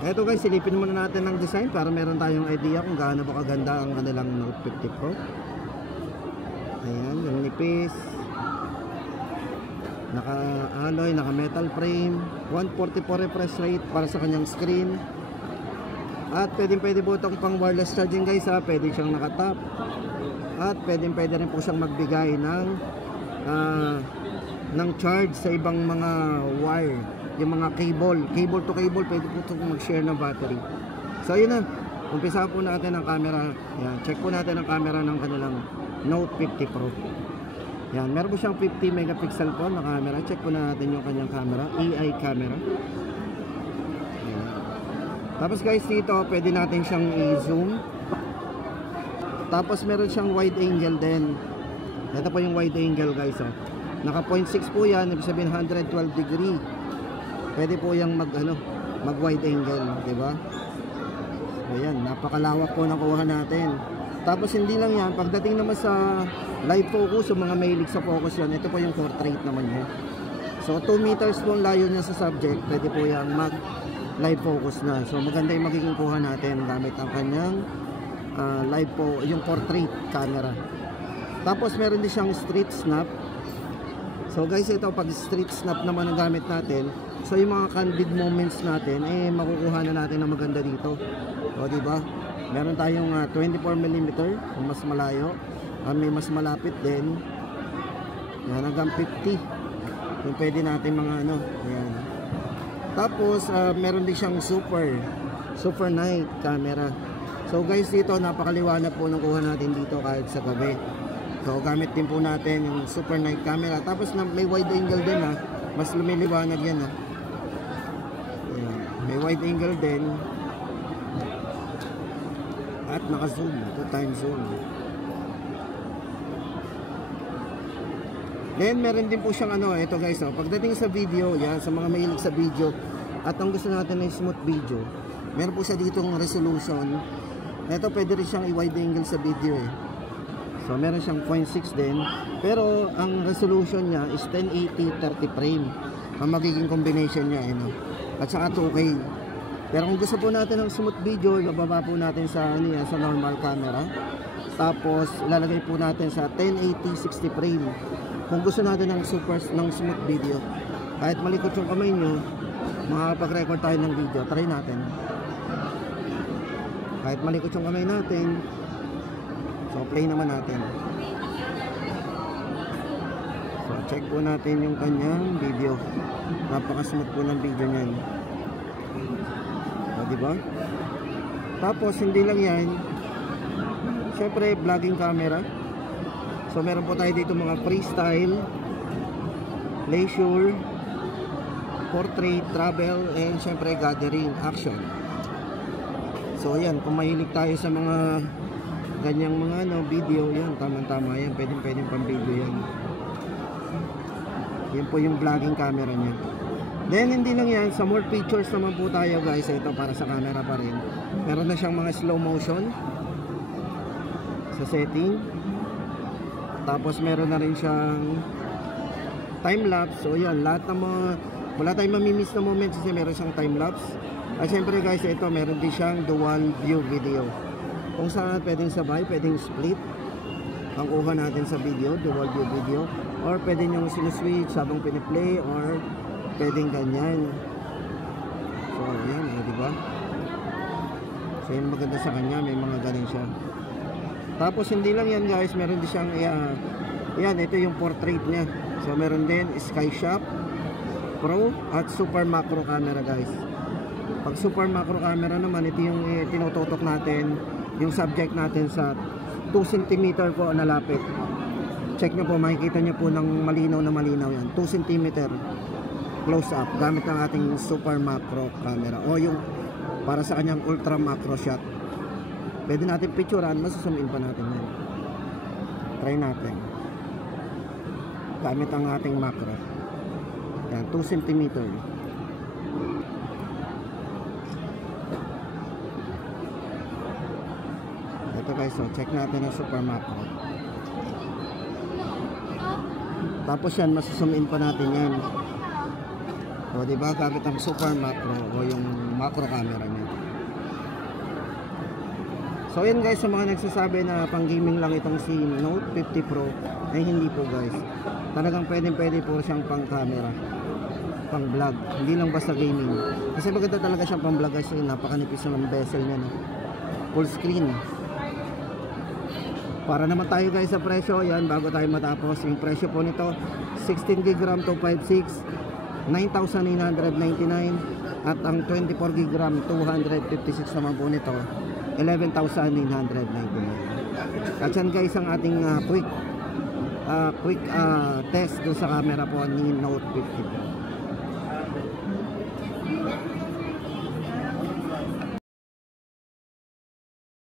Eto guys, silipin muna natin ng design para meron tayong idea kung gaano ba kaganda ang kanilang Note 50 Pro. Ayan, yung nipis. Naka-alloy, naka-metal frame. 144 refresh rate para sa kanyang screen. At pwede po itong pang wireless charging guys ha. Pwede siyang naka-tap. At pwede rin po siyang magbigay ng charge sa ibang mga wire. Yung mga cable to cable, pwede po itong mag-share ng battery. So yun na, umpisa po natin ang camera. Yan, check po natin ang camera ng kanilang Note 50 Pro. Yan, meron po siyang 50 megapixel po na camera. Check po natin yung kanyang camera, AI camera. Yan. Tapos guys, dito pwede natin siyang i-zoom. Tapos meron siyang wide angle din. Ito po yung wide angle guys oh. Naka 0.6 po yan, ibig sabihin 112 degree. Pwede po yung mag wide angle, di ba? Ayan, napakalawak po ng kuha natin. Tapos hindi lang yan, pagdating naman sa live focus, yung mga mahilig sa focus yan, ito po yung portrait naman niya. So 2 meters po ang layo niya sa subject, pwede po yung mag live focus na. So maganda yung magiging kuha natin gamit ang kanyang live po, yung portrait camera. Tapos meron din siyang street snap. So guys, ito pag street snap naman ang gamit natin, so yung mga candid moments natin makukuha na natin na maganda dito. O di ba? Meron tayong 24mm kung mas malayo, may mas malapit din. Yan hanggang 50. Yung pwede natin mga ayan. Tapos meron din siyang super night camera. So guys, dito napakaliwanag po ng kuha natin dito kahit sa gabi. So gamit din po natin yung super night camera. Tapos may wide angle din ha. Mas lumiliwanag yan ha. Ayan. May wide angle din. At naka-zoom. Ito time zoom. Then meron din po siyang ito guys oh. Pagdating sa video, yan sa mga mahilig sa video at ang gusto natin ay smooth video, meron po siya ditong resolution. Ito pwede rin siyang i-wide angle sa video eh. So meron siyang 0.6 din, pero ang resolution niya is 1080 30 frame ang magiging combination niya at saka 2K. Pero kung gusto po natin ng smooth video, ibababa po natin sa sa normal camera. Tapos ilalagay po natin sa 1080 60 frame. Kung gusto natin ng smooth video, kahit malikot yung kamay nyo, makakapag-record tayo ng video. Try natin. Kahit malikot yung kamay natin, so play naman natin. So check po natin yung kanyang video. Napaka-smooth po ng video niyan. So, diba? Tapos hindi lang yan, syempre vlogging camera. So meron po tayo dito mga freestyle, leisure, portrait, travel, and syempre gathering, action. So ayan, kung mahilig tayo sa mga ganyang mga video, yan, tama-tama yan, pwedeng pang video yan. Yan po yung vlogging camera niya. Then hindi lang yan, sa more features naman po tayo guys. Ito para sa camera pa rin. Meron na siyang mga slow motion sa setting. Tapos meron na rin siyang time lapse. So yan, lahat ng mga wala tayong mamimiss na moments kasi meron siyang time lapse. At syempre guys, ito meron din siyang dual view video. Kung saan pwedeng sabay, pwedeng split ang kuha natin sa video, dual view video, or pwede nyo sinuswitch habang piniplay, or pwedeng ganyan. So ayan, diba? So yun maganda sa kanya, may mga ganun siya. Tapos hindi lang yan guys, meron din siyang yan, ito yung portrait niya. So meron din Sky Shop Pro at Super Macro camera guys. Pag Super Macro camera naman, ito yung tinututok natin yung subject natin sa 2 cm po na lapit. Check nyo po, makikita nyo po ng malinaw na malinaw yan. 2 cm close up gamit ng ating Super Macro camera o yung para sa kanyang Ultra Macro shot. Pwede natin picturean, masuzoom in pa natin yan. Try natin gamit ang ating macro. Yan, 2 cm. Ito guys, so check natin ang Super Macro. Tapos yan, masuzoom in pa natin yan. O diba, gamit ang Super Macro o yung macro camera niya. So yan guys, sa mga nagsasabi na pang gaming lang itong si Note 50 Pro, ay hindi po guys. Talagang pwede po siyang pang camera, pang vlog, hindi lang basta gaming. Kasi maganda talaga siyang pang vlog guys, napakanipis ng bezel niya, no? Full screen. Para naman tayo guys sa presyo, yan bago tayo matapos, yung presyo po nito 16GB RAM 256, 9,999, at ang 24GB RAM 256 naman po nito 11,999. At yan guys ang ating quick test do sa camera po ni Note 50.